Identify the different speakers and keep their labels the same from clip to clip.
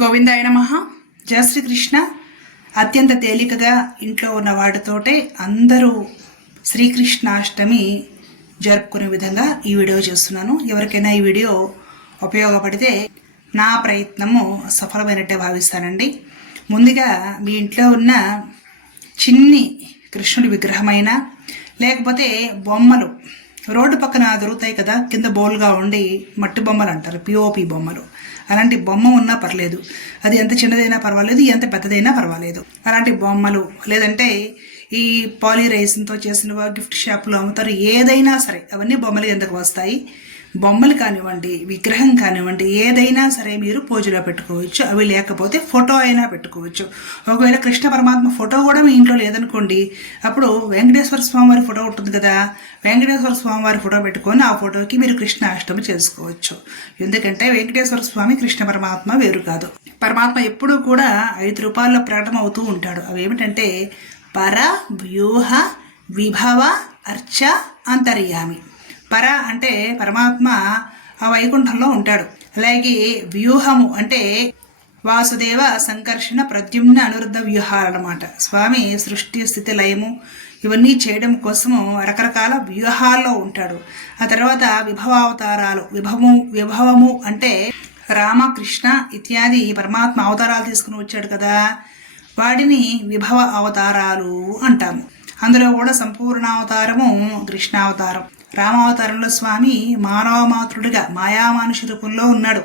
Speaker 1: గోవిందాయ నమ. జయ శ్రీకృష్ణ. అత్యంత తేలికగా ఇంట్లో ఉన్న వాటితోటే అందరూ శ్రీకృష్ణాష్టమి జరుపుకునే విధంగా ఈ వీడియో చేస్తున్నాను. ఎవరికైనా ఈ వీడియో ఉపయోగపడితే నా ప్రయత్నము సఫలమైనట్టే భావిస్తానండి. ముందుగా మీ ఇంట్లో ఉన్న చిన్ని కృష్ణుడి విగ్రహమైన లేకపోతే బొమ్మలు రోడ్డు పక్కన దొరుకుతాయి కదా కింద బోల్గా ఉండి మట్టి బొమ్మలు అంటారు పిఓపి బొమ్మలు. అలాంటి బొమ్మ ఉన్నా పర్లేదు. అది ఎంత చిన్నదైనా పర్వాలేదు ఎంత పెద్దదైనా పర్వాలేదు. అలాంటి బొమ్మలు లేదంటే ఈ పాలీ రైసింతో చేసిన గిఫ్ట్ షాప్లో అమ్ముతారు ఏదైనా సరే అవన్నీ బొమ్మలు ఎందుకు వస్తాయి. బొమ్మలు కానివ్వండి విగ్రహం కానివ్వండి ఏదైనా సరే మీరు పూజలో పెట్టుకోవచ్చు. అవి లేకపోతే ఫోటో అయినా పెట్టుకోవచ్చు. ఒకవేళ కృష్ణ పరమాత్మ ఫోటో కూడా మీ ఇంట్లో లేదనుకోండి అప్పుడు వెంకటేశ్వర స్వామి వారి ఫోటో ఉంటుంది కదా వెంకటేశ్వర స్వామి వారి ఫోటో పెట్టుకొని ఆ ఫోటోకి మీరు కృష్ణ అష్టమి చేసుకోవచ్చు. ఎందుకంటే వెంకటేశ్వర స్వామి కృష్ణ పరమాత్మ వేరు కాదు. పరమాత్మ ఎప్పుడూ కూడా ఐదు రూపాయల్లో ప్రకటన అవుతూ ఉంటాడు. అవి ఏమిటంటే పర వ్యూహ విభవ అర్చ అంతర్యామి. పర అంటే పరమాత్మ ఆ వైకుంఠంలో ఉంటాడు. అలాగే వ్యూహము అంటే వాసుదేవ సంకర్షణ ప్రద్యుమ్న అనురుద్ధ వ్యూహాలు అనమాట స్వామి సృష్టి స్థితి లయము ఇవన్నీ చేయడం కోసము రకరకాల వ్యూహాల్లో ఉంటాడు. ఆ తర్వాత విభవావతారాలు విభవము విభవము అంటే రామకృష్ణ ఇత్యాది పరమాత్మ అవతారాలు తీసుకుని వచ్చాడు కదా వాటిని విభవ అవతారాలు అంటాము. అందులో కూడా సంపూర్ణ అవతారము కృష్ణావతారం. రామావతారంలో స్వామి మానవ మాతృడిగా మాయామానుష రూపంలో ఉన్నాడు.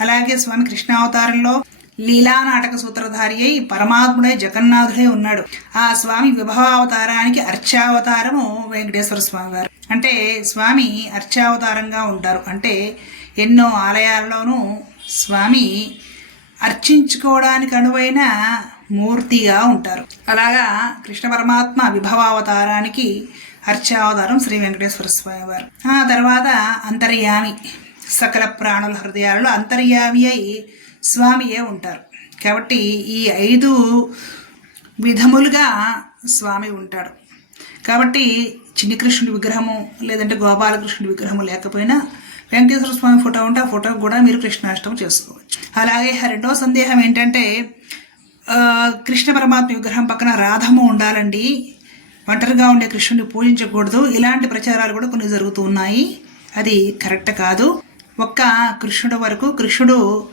Speaker 1: అలాగే స్వామి కృష్ణావతారంలో లీలా నాటక సూత్రధారి అయి పరమాత్ముడే జగన్నాథుడే ఉన్నాడు. ఆ స్వామి విభవావతారానికి అర్చావతారము వెంకటేశ్వర స్వామి గారు అంటే స్వామి అర్చావతారంగా ఉంటారు. అంటే ఎన్నో ఆలయాల్లోనూ స్వామి అర్చించుకోవడానికి అనువైన మూర్తిగా ఉంటారు. అలాగా కృష్ణ పరమాత్మ విభవావతారానికి అర్చావతారం శ్రీ వెంకటేశ్వర స్వామి వారు. ఆ తర్వాత అంతర్యామి సకల ప్రాణుల హృదయాలలో అంతర్యామి అయి స్వామియే ఉంటారు. కాబట్టి ఈ ఐదు విధములుగా స్వామి ఉంటాడు. కాబట్టి చిన్ని కృష్ణుడి విగ్రహము లేదంటే గోపాలకృష్ణుడి విగ్రహము లేకపోయినా వెంకటేశ్వర స్వామి ఫోటో ఉంటే ఆ ఫోటో కూడా మీరు కృష్ణాష్టమి చేసుకోవచ్చు. అలాగే రెండో సందేహం ఏంటంటే కృష్ణ పరమాత్మ విగ్రహం పక్కన రాధము ఉండాలండి. ఒంటరిగా ఉండే కృష్ణుని పూజించకూడదు. ఇలాంటి ప్రచారాలు కూడా కొన్ని జరుగుతూ ఉన్నాయి. అది కరెక్ట్ కాదు. ఒక్క కృష్ణుడు వరకు కృష్ణుడు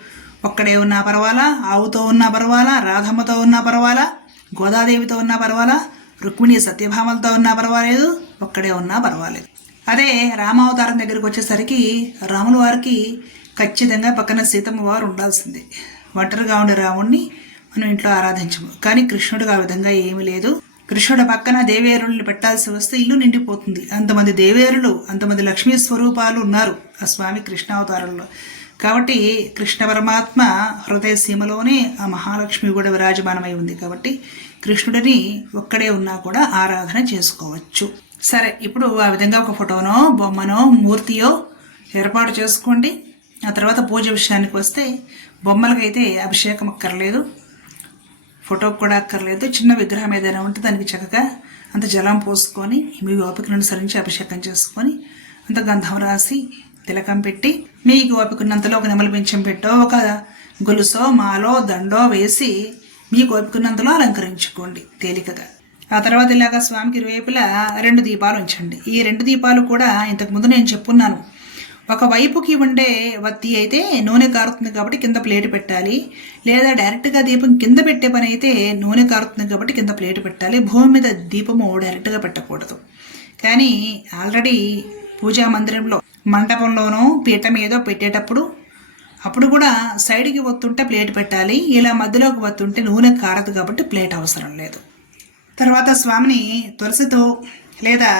Speaker 1: ఒక్కడే ఉన్నా పర్వాలా? ఆవుతో ఉన్నా పర్వాలా? రాధమ్మతో ఉన్నా పర్వాలా? గోదాదేవితో ఉన్నా పర్వాలా? రుక్మిణి సత్యభామలతో ఉన్నా పర్వాలేదు. ఒక్కడే ఉన్నా పర్వాలేదు. అదే రామావతారం దగ్గరికి వచ్చేసరికి రాముల వారికి ఖచ్చితంగా పక్కన సీతమ్మ వారు ఉండాల్సిందే. ఒంటరిగా ఉండే రాముణ్ణి మనం ఇంట్లో ఆరాధించము. కానీ కృష్ణుడికి ఆ విధంగా ఏమీ లేదు. కృష్ణుడి పక్కన దేవేరుల్ని పెట్టాల్సి వస్తే ఇల్లు నిండిపోతుంది. అంతమంది దేవేరులు అంతమంది లక్ష్మీ స్వరూపాలు ఉన్నారు ఆ స్వామి కృష్ణావతారంలో. కాబట్టి కృష్ణ పరమాత్మ హృదయ సీమలోనే ఆ మహాలక్ష్మి కూడా విరాజమానమై ఉంది కాబట్టి కృష్ణుడిని ఒక్కడే ఉన్నా కూడా ఆరాధన చేసుకోవచ్చు. సరే ఇప్పుడు ఆ విధంగా ఒక ఫోటోనో బొమ్మనో మూర్తియో ఏర్పాటు చేసుకోండి. ఆ తర్వాత పూజ విషయానికి వస్తే బొమ్మలకైతే అభిషేకం అక్కర్లేదు. ఫోటోకి కూడా అక్కర్లేదు. చిన్న విగ్రహం ఏదైనా ఉంటే దానికి చక్కగా అంత జలం పోసుకొని మీ ఓపికను అనుసరించి అభిషేకం చేసుకొని అంత గంధం రాసి తిలకం పెట్టి మీకు ఓపికన్నంతలో ఒక నెమలి పెంచం పెట్టో ఒక గొలుసో మాలో దండో వేసి మీకు ఓపికన్నంతలో అలంకరించుకోండి తేలికగా. ఆ తర్వాత ఇలాగా స్వామికి ఇరువైపులా రెండు దీపాలు ఉంచండి. ఈ రెండు దీపాలు కూడా ఇంతకుముందు నేను చెప్పున్నాను. ఒక వైపుకి ఉండే వత్తి అయితే నూనె కారుతుంది కాబట్టి కింద ప్లేట్ పెట్టాలి. లేదా డైరెక్ట్గా దీపం కింద పెట్టే పని అయితే నూనె కారుతుంది కాబట్టి కింద ప్లేట్ పెట్టాలి. భూమి మీద దీపము డైరెక్ట్గా పెట్టకూడదు. కానీ ఆల్రెడీ పూజా మందిరంలో మంటపంలోనో పీట మీదో పెట్టేటప్పుడు అప్పుడు కూడా సైడ్కి వత్తుంటే ప్లేట్ పెట్టాలి. ఇలా మధ్యలోకి వత్తుంటే నూనె కారదు కాబట్టి ప్లేట్ అవసరం లేదు. తర్వాత స్వామిని తులసితో లేదా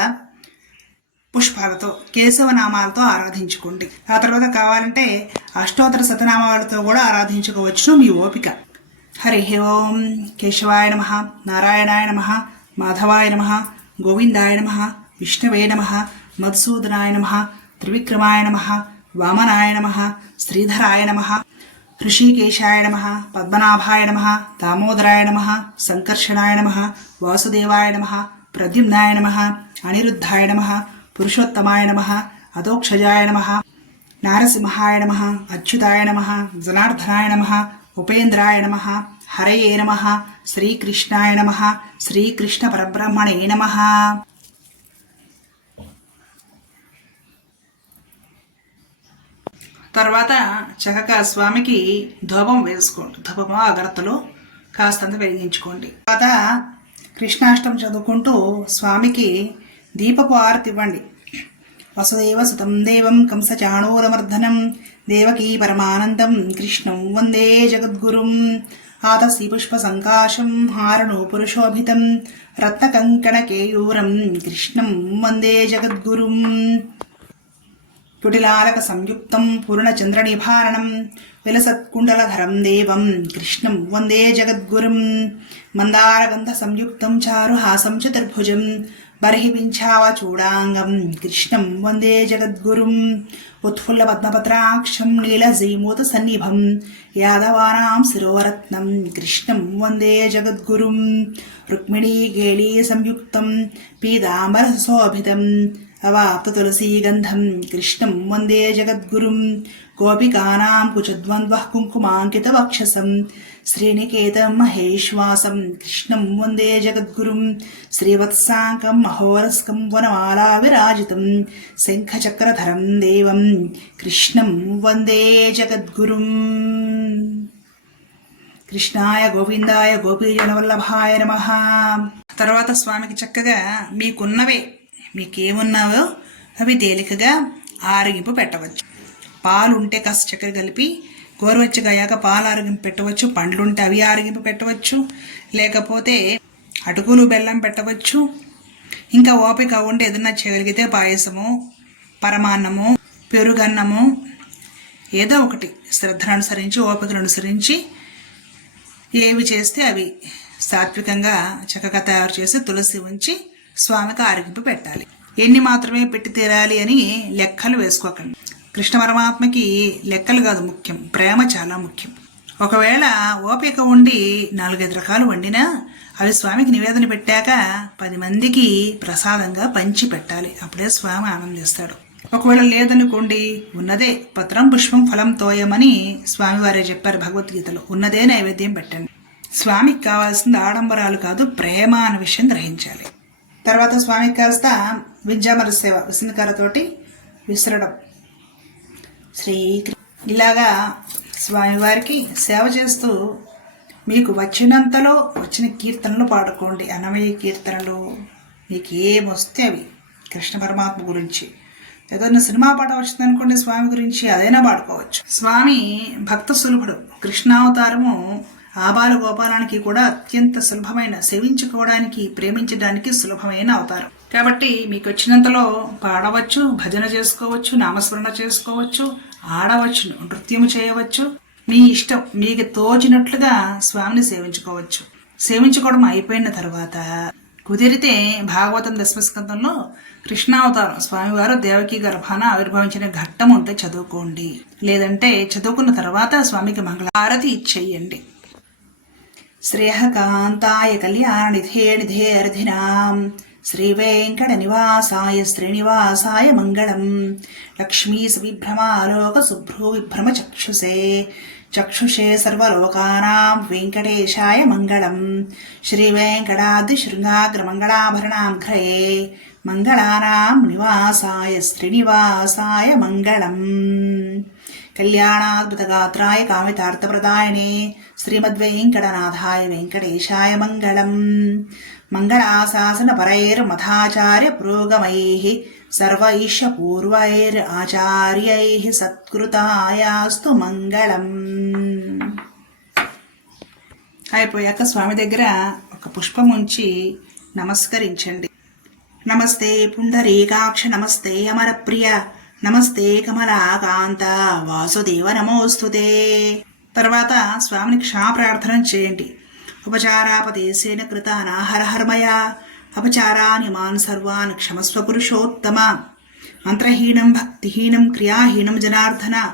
Speaker 1: పుష్పాలతో కేశవనామాలతో ఆరాధించుకోండి. ఆ తర్వాత కావాలంటే అష్టోత్తర శతనామాలతో కూడా ఆరాధించుకోవచ్చు మీ ఓపిక. హరి ఓం కేశవాయ నమ నారాయణాయ నమ మాధవాయ నమ గోవిందాయ నమ విష్ణవే నమ మధుసూదనాయ నమ త్రివిక్రమాయ నమ వామనాయ నమ శ్రీధరాయ నమ ఋషికేశాయ నమ పద్మనాభాయ నమ దామోదరాయ నమ సంకర్షణాయ నమ వాసుదేవాయ నమ ప్రద్యుమ్నాయ నమ అనిరుద్ధాయ నమ పురుషోత్తమాయ నమ అదోక్షజాయ నమ నారసింహాయ నమ అచ్యుతాయ నమ జనార్దనాయ నమ ఉపేంద్రాయ నమ హరయే నమ శ్రీకృష్ణాయ నమ శ్రీకృష్ణ పరబ్రహ్మణే నమ. తర్వాత చక్కగా స్వామికి ధూపం వేసుకోండి. ధూపము అగరత్తలు కాస్తంత వెలిగించుకోండి. తర్వాత కృష్ణాష్టం చదువుకుంటూ స్వామికి దీపపు ఆరతి ఇవ్వండి. వసుదేవ సుతం దేవం కంసచాణూరమర్దనం దేవకీ పరమానందం కృష్ణం వందే జగద్గురుం ఆతసి పుష్ప సంకాశం హారణు పురుషోభితం రత్నకంకణకేయూరం కృష్ణం వందే జగద్గురుం. పుటిలాలక సంయుక్తం పూర్ణచంద్రనిభారణం విలసత్కుండలధరం దేవం కృష్ణం వందే జగద్గురుం. మందారగంధ సంయుక్తం చారుహాసం చతుర్భుజం బర్హి చూడాంగం. కృష్ణం వందే జగద్గురుం. ఉత్ఫుల్ల పద్మపత్రాక్షం నీలజీమూత సన్నిభం. యాదవానాం శిరోరత్నం కృష్ణం వందే జగద్గురుం. రుక్మిణీ గేళీ సంయుక్తం. పీతాంబర శోభితం అవాప్త తులసీగంధం కృష్ణం వందే జగద్గురుం. గోపికానాం కుంకుమాంకిత కుంకుమాంకితవక్షసం శ్రీనికేతం మహేశ్వాసం కృష్ణం వందే జగద్గురుం శ్రీవత్సాంకం మహోరస్కం వనమాలా విరాజితం శంఖచక్రధరం దేవం కృష్ణం వందే జగద్గురుం కృష్ణాయ గోవిందాయ గోపీజనవల్లభాయ నమ తర్వాత స్వామికి చక్కగా మీకున్నవే మీకేమున్నావో అవి తేలికగా ఆరగింపు పెట్టవచ్చు. పాలు ఉంటే కాస్త చక్కెర కలిపి గోరువెచ్చగా అయ్యాక పాలు ఆరగింపు పెట్టవచ్చు పండ్లుంటే అవి ఆరగింపు పెట్టవచ్చు లేకపోతే అటుకులు బెల్లం పెట్టవచ్చు. ఇంకా ఓపిక ఉంటే ఏదన్నా చేయగలిగితే పాయసము పరమాన్నము పెరుగన్నము ఏదో ఒకటి శ్రద్ధను అనుసరించి ఓపికను అనుసరించి ఏవి చేస్తే అవి సాత్వికంగా చక్కగా తయారు చేసి తులసి ఉంచి స్వామికి ఆరగింపు పెట్టాలి. ఎన్ని మాత్రమే పెట్టి తీరాలి అని లెక్కలు వేసుకోకండి. కృష్ణ పరమాత్మకి లెక్కలు కాదు ముఖ్యం ప్రేమ చాలా ముఖ్యం. ఒకవేళ ఓపిక ఉండి నాలుగైదు రకాలు వండినా అవి స్వామికి నివేదన పెట్టాక పది మందికి ప్రసాదంగా పంచి పెట్టాలి. అప్పుడే స్వామి ఆనందిస్తాడు ఒకవేళ లేదనుకోండి ఉన్నదే పత్రం పుష్పం ఫలం తోయమని స్వామివారే చెప్పారు భగవద్గీతలో. ఉన్నదే నైవేద్యం పెట్టండి. స్వామికి కావాల్సింది ఆడంబరాలు కాదు ప్రేమ అనే విషయం గ్రహించాలి. తర్వాత స్వామికి కాస్త విద్యామర సేవ విసనకరతోటి విసరడం. శ్రీ ఇలాగా స్వామివారికి సేవ చేస్తూ మీకు వచ్చినంతలో వచ్చిన కీర్తనలు పాడుకోండి అనమయ కీర్తనలు. మీకు ఏమొస్తే అవి. కృష్ణ పరమాత్మ గురించి. ఏదైనా సినిమా పాట వచ్చింది అనుకోండి స్వామి గురించి అదైనా పాడుకోవచ్చు. స్వామి భక్త సులభుడు. కృష్ణావతారము ఆబాల గోపాలానికి కూడా అత్యంత సులభమైన సేవించుకోవడానికి ప్రేమించడానికి సులభమైన అవతారం. కాబట్టి మీకు వచ్చినంతలో పాడవచ్చు భజన చేసుకోవచ్చు నామస్మరణ చేసుకోవచ్చు ఆడవచ్చు నృత్యం చేయవచ్చు. మీ ఇష్టం మీకు తోచినట్లుగా స్వామిని సేవించుకోవచ్చు. సేవించుకోవడం అయిపోయిన తర్వాత కుదిరితే భాగవతం దశమస్కంధంలో కృష్ణావతారం స్వామివారు దేవకీ గర్భాన ఆవిర్భవించిన ఘట్టం ఉంటే చదువుకోండి. లేదంటే చదువుకున్న తర్వాత స్వామికి మంగళారతి ఇచ్చేయండి. శ్రేయకాంతాయ నిధే అరిధినాం. శ్రీవేంకటనివాసాయ శ్రీనివాసాయ మంగళం. లక్ష్మీ సవిభ్రమాలోక శుభ్రూ విభ్రమ చక్షుషే చక్షుషే సర్వలోకానాం వెంకటేశాయ మంగళం. శ్రీవేంకటాద్రిశృంగాగ్రమంగళాభరణాఘ్రయే మంగళానాం నివాసాయ శ్రీనివాసాయ మంగళం. కళ్యాణాద్భుతగాత్రాయ కామితార్థప్రదాయనే శ్రీమద్వేంకటనాథాయ వెంకటేశాయ మంగళం. మంగళాశాసన పరైర్మథాచార్య పురోగమై సర్వైష పూర్వైర్ ఆచార్యై సత్కృతాయాస్తు మంగళం అయిపోయాక స్వామి దగ్గర ఒక పుష్పం ఉంచి నమస్కరించండి. నమస్తే పుండరీకాక్ష నమస్తే అమరప్రియ నమస్తే కమలాకాంత వాసుదేవ నమోస్తుతే. తర్వాత స్వామిని క్షమా ప్రార్థన చేయండి. ఉపచారాపదేశేన కృతానా హరహర్మయ. అపచారాని మాన్ సర్వాన్ క్షమస్వ పురుషోత్తమ. మంత్రహీనం భక్తిహీనం క్రియాహీనం జనార్దన.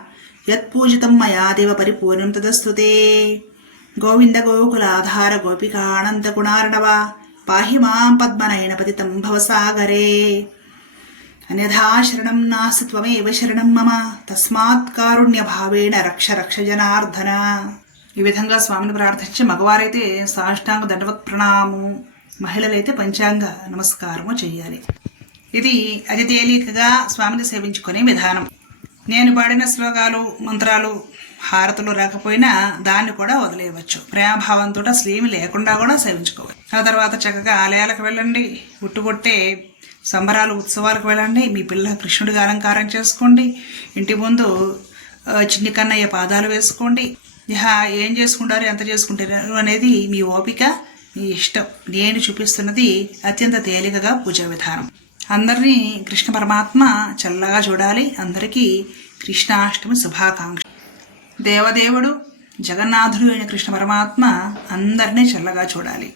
Speaker 1: యత్పూజితం మయా దేవ పరిపూర్ణం తదస్తుతే. గోవింద గోకులాధార గోపికానంద గుణార్ణవ. పాహి మాం పద్మనయన పతితం భవసాగరే. అన్యథా శరణం నాస్తి త్వమేవ శరణం మమ. తస్మాత్ కారుణ్యభావేణ రక్ష రక్ష జనార్దన. ఈ విధంగా స్వామిని ప్రార్థించి మగవారైతే సాష్టాంగ దండవత్ ప్రణామం మహిళలైతే పంచాంగ నమస్కారము చేయాలి ఇది అతి తేలికగా స్వామిని సేవించుకునే విధానం. నేను పాడిన శ్లోకాలు మంత్రాలు హారతులు రాకపోయినా దాన్ని కూడా వదిలేయవచ్చు. ప్రేమభావంతో స్లీమి లేకుండా కూడా సేవించుకోవచ్చు ఆ తర్వాత చక్కగా ఆలయాలకు వెళ్ళండి. ఉట్టుకొట్టే సంబరాలు ఉత్సవాలకు వెళ్ళండి. మీ పిల్ల కృష్ణుడిగా అలంకారం చేసుకోండి. ఇంటి ముందు చిన్ని కన్నయ్య పాదాలు వేసుకోండి. ఏం చేసుకుంటారు ఎంత చేసుకుంటారు అనేది మీ ఓపిక మీ ఇష్టం. నేను చూపిస్తున్నది అత్యంత తేలికగా పూజా విధానం. అందరినీ కృష్ణ పరమాత్మ చల్లగా చూడాలి. అందరికీ కృష్ణాష్టమి శుభాకాంక్ష. దేవదేవుడు జగన్నాథుడు అయిన కృష్ణ పరమాత్మ అందరినీ చల్లగా చూడాలి.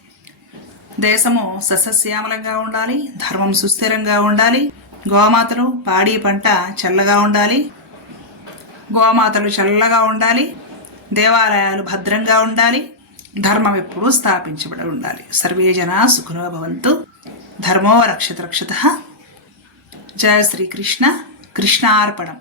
Speaker 1: దేశము సస్యశ్యామలంగా ఉండాలి. ధర్మం సుస్థిరంగా ఉండాలి. గోమాతలు పాడి పంట చల్లగా ఉండాలి. గోమాతలు చల్లగా ఉండాలి. దేవాలయాలు భద్రంగా ఉండాలి. ధర్మం ఎప్పుడూ స్థాపించబడి ఉండాలి. సర్వే జనా సుఖనో భవంతు. ధర్మో రక్షత రక్షత. జయ శ్రీకృష్ణ. కృష్ణార్పణం.